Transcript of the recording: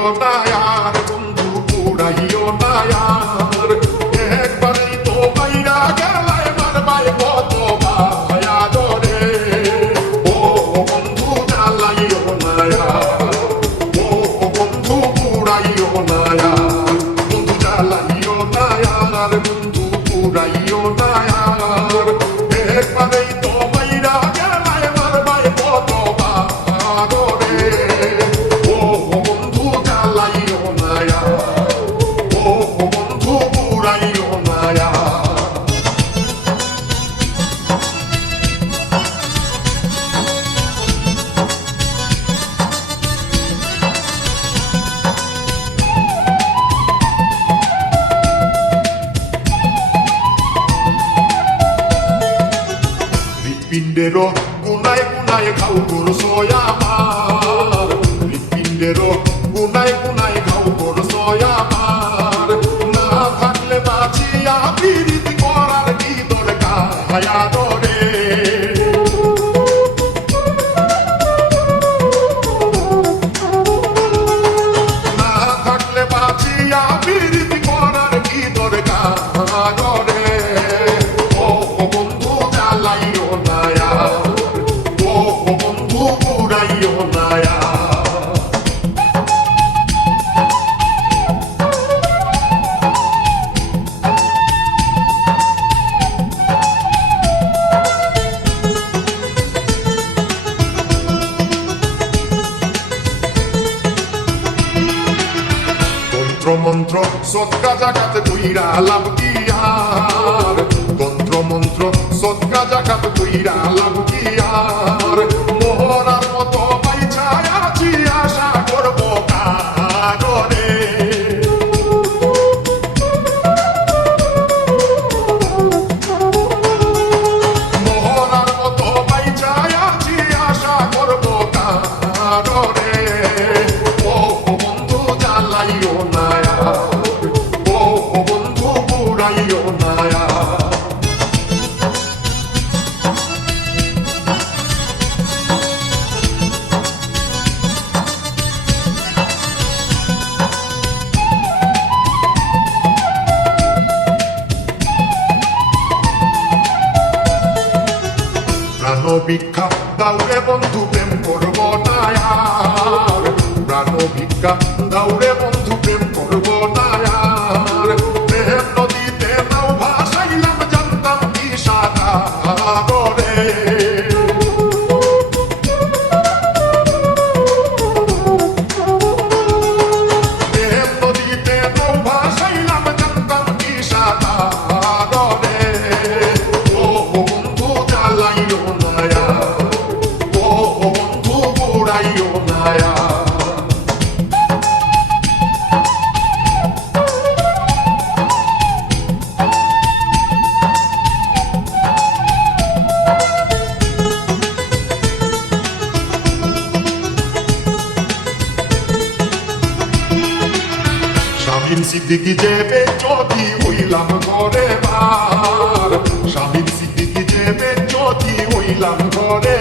জ্বালাইও না আর বন্ধু পুরাইও না আর একবারই তো বাইরা গেলায় মারবাই কত মায়া ধরে ও বন্ধু জ্বালাইও না আর ও বন্ধু পুরাইও না আর বন্ধু জ্বালাইও না আর বন্ধু পুরাইও না আর একবারই তো বাইরা গেলায় মারবাই কত মায়া ধরে ও বন্ধু জ্বালাইও না আর ও বন্ধু পুরাইও না আর হৃৎপিণ্ডেরও গুনায় গুনায় ঘাও করছয় আমার হৃৎপিণ্ডেরও গুনায় গুনায় ঘাও করছয় আমার না থাকলে বাঁচিয়া প্রীতি করার কি দরকার হায়া ধরে না থাকলে বাঁচিয়া প্রীতি করার কি দরকার ধরে ও বন্ধু জ্বালাইও না আর ও বন্ধু পুরাইও না আর তন্ত্র সৎকা জাগাত কইরা লাভ কি আর তন্ত্র মন্ত্র সৎকা জাগাত কইরা লাভ কি আর মোহরার মতো বাইছায় আছি আশা করবো কারে মোহরার মতো বাইছায় আছি আশা করবো কারে ও বন্ধু জ্বালাইও না আর ও বন্ধু পুরাইও না আর প্রাণ ভিক্ষা দাউরে বন্ধু প্রেম করব না আর প্রাণ ভিক্ষা দাউরে বন্ধু প্রেম করব না আর প্রেম নদীতে নাও ভাসাইলাম জানতাম কি সাগরে প্রেম নদীতে নাও ভাসাইলাম জানতাম কি সাগরে ও বন্ধু জ্বালাইও না আর ও বন্ধু পুরাইও না আর শামীম সিদ্দিকী যেবে যদি হইলাম ঘরে বার শামীম সিদ্দিকী যেবে যদি হইলাম ঘরে